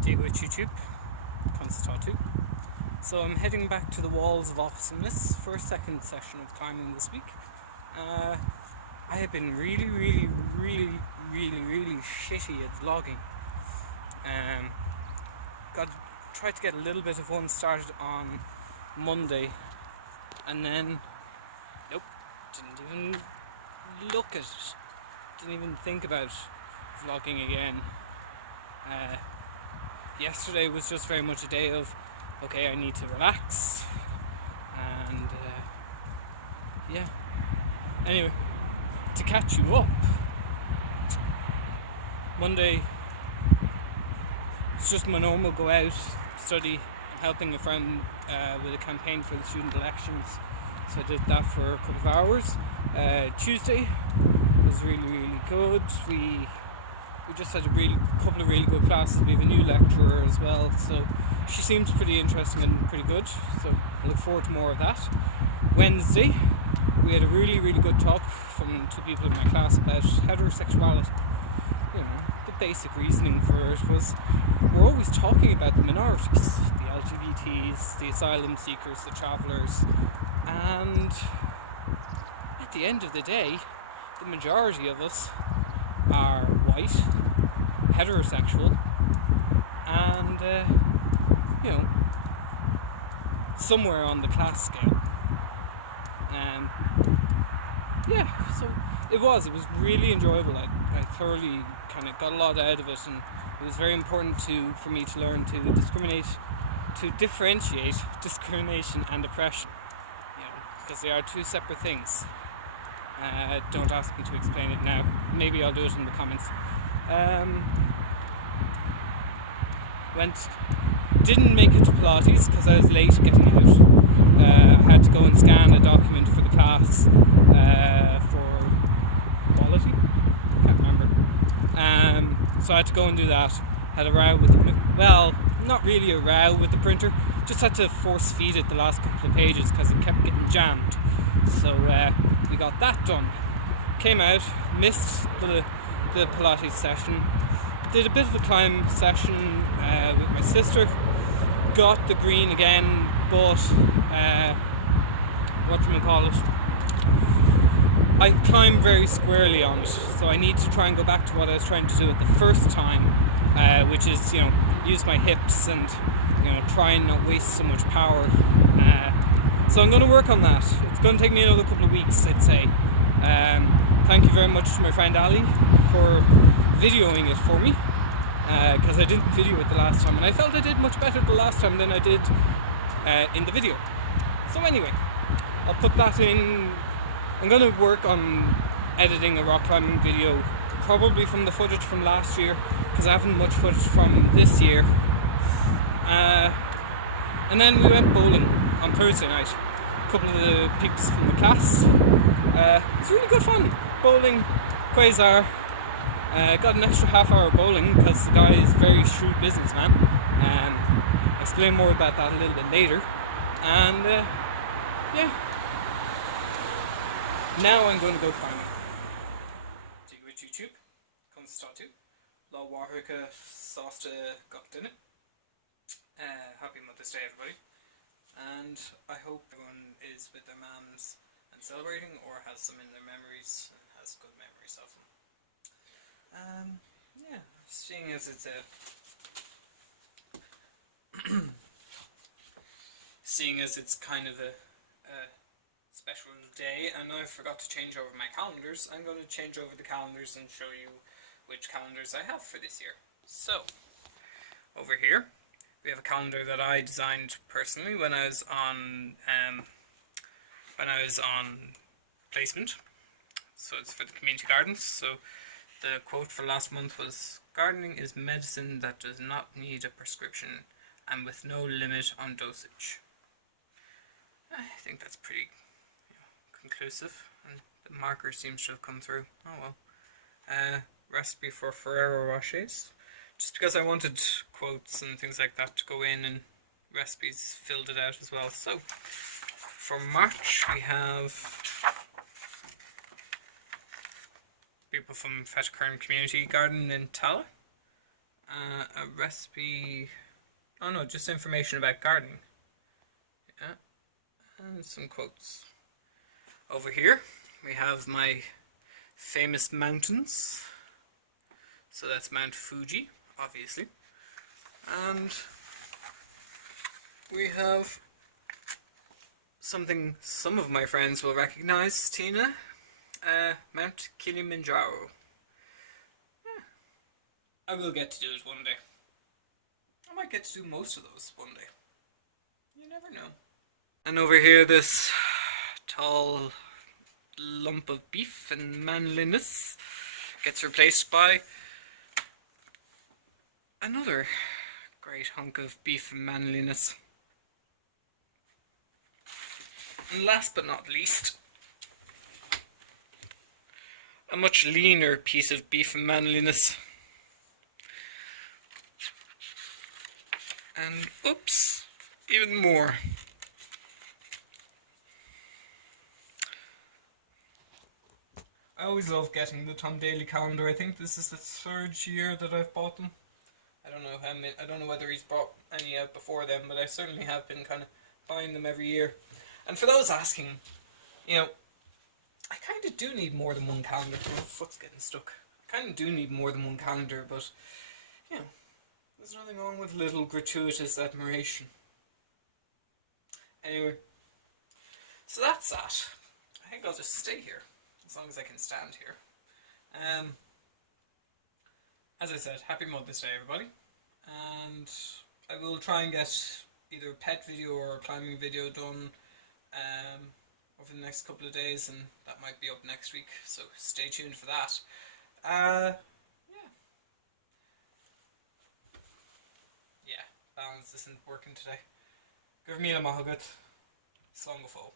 duit YouTube, conas. So I'm heading back to the walls of awesomeness for a second session of climbing this week. I have been really shitty at vlogging. Tried to get a little bit of one started on Monday, and then nope, didn't even look at it, didn't even think about vlogging again. Yesterday was just very much a day of, okay, I need to relax, and yeah. Anyway, to catch you up, Monday it's just my normal go out, study. I'm helping a friend with a campaign for the student elections, so I did that for a couple of hours. Tuesday was really good. We just had a couple of really good classes. We have a new lecturer as well, so she seems pretty interesting and pretty good, so I look forward to more of that. Wednesday we had a really good talk from two people in my class about heterosexuality. You know, the basic reasoning for it was, we're always talking about the minorities, the LGBTs, the asylum seekers, the travellers, and at the end of the day, the majority of us are white, heterosexual, and somewhere on the class scale. So it was really enjoyable. I thoroughly kind of got a lot out of it, and it was very important for me to learn to differentiate discrimination and oppression, because they are two separate things. Don't ask me to explain it now. Maybe I'll do it in the comments. Didn't make it to Pilates because I was late getting out. I had to go and scan a document for the class for quality. Can't remember. So I had to go and do that. Had a row with not really a row with the printer. Just had to force feed it the last couple of pages because it kept getting jammed. So we got that done. Came out, missed the Pilates session. Did a bit of a climb session with my sister. Got the green again, but I climbed very squarely on it, so I need to try and go back to what I was trying to do at the first time, which is use my hips and try and not waste so much power. So I'm going to work on that. It's going to take me another couple of weeks, I'd say. Thank you very much to my friend Ali for videoing it for me, because I didn't video it the last time, and I felt I did much better the last time than I did in the video. So anyway, I'll put that in. I'm going to work on editing a rock climbing video, probably from the footage from last year, because I haven't much footage from this year. And then we went bowling on Thursday night. A couple of the peeps from the class. It was really good fun. Bowling, Quasar. Got an extra half hour bowling because the guy is a very shrewd businessman. I'll explain more about that a little bit later. And now I'm going to go climbing. Duit YouTube, conas. Lá Warhaka Sásta Gachtainna. Happy Mother's Day, everybody. And I hope everyone is with their mums and celebrating, or has some in their memories and has good memories of them. Seeing as it's kind of a special day, and I forgot to change over my calendars, I'm going to change over the calendars and show you which calendars I have for this year. So, over here we have a calendar that I designed personally when I was on placement. So it's for the community gardens. So the quote for last month was, "Gardening is medicine that does not need a prescription and with no limit on dosage." I think that's pretty conclusive, and the marker seems to have come through. Oh well. Recipe for Ferrero Rochers. Just because I wanted quotes and things like that to go in, and recipes filled it out as well. So for March we have people from Fetterkern Community Garden in Tala, a recipe. Oh no, just information about gardening. Yeah, and some quotes. Over here we have my famous mountains. So that's Mount Fuji, obviously. And we have something some of my friends will recognize, Tina. Mount Kilimanjaro. Yeah. I will get to do it one day. I might get to do most of those one day. You never know. And over here, this tall lump of beef and manliness gets replaced by another great hunk of beef and manliness. And last but not least, a much leaner piece of beef and manliness. And oops, even more. I always love getting the Tom Daly calendar. I think this is the 3rd year that I've bought them. I don't know how many, I don't know whether he's brought any out before then, but I certainly have been kind of buying them every year. And for those asking, you know, I kind of do need more than one calendar. My foot's getting stuck. I kind of do need more than one calendar, but, you know, there's nothing wrong with little gratuitous admiration. Anyway, so that's that. I think I'll just stay here, as long as I can stand here. As I said, happy Mother's Day, everybody. And I will try and get either a pet video or a climbing video done over the next couple of days, and that might be up next week, so stay tuned for that. Yeah, balance isn't working today. Give me a agat, slán go fóill.